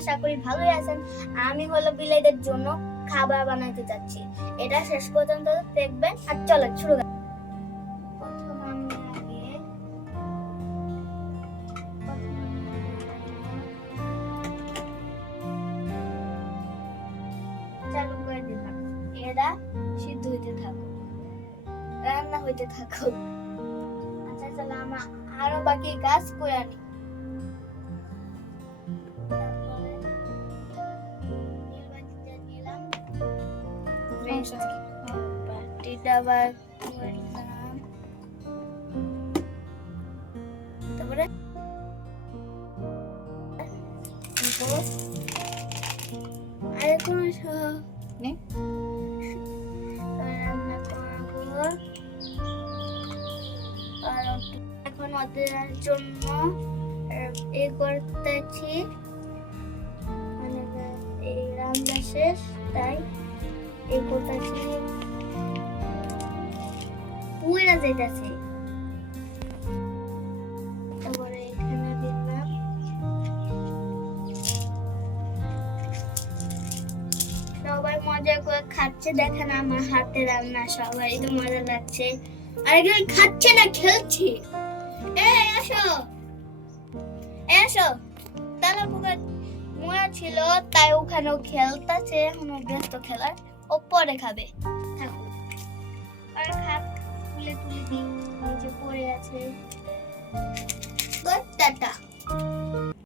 আশা করি ভালোই আছেন। আমি হলো বিলাইদের জন্য খাবার বানাতে যাচ্ছি, এটা শেষ পর্যন্ত দেখবেন। আর চলো শুরু করি। প্রথম আমি আগে চালু করে দিলাম, এরা সিদ্ধ হইতে থাকুক, রান্না হইতে থাকুক। আচ্ছা চলো আমরা আরো বাকি কাজ করে আনি। তারপরে আরেকটু রান্না করবো। আর এখন ওদের জন্য এ করতেছি, মানে এই রান্না শেষ তাই এই করতেছি, পুরা যাইতেছে। তারপরে এখানে দিলাম, সবাই মজা করে খাচ্ছে, দেখেন আমার হাতে রান্না, সবাই তো মজা লাগছে। আর একজন খাচ্ছে না, খেলছে। এই আসো আসো, তারা মোরা ছিল তাই ওখানেও খেলতেছে, এখনো ব্যস্ত খেলার, ও পরে খাবে থাকুক। আর খাট তুলে তুলে দিই, নিচে পড়ে আছে। টাটা।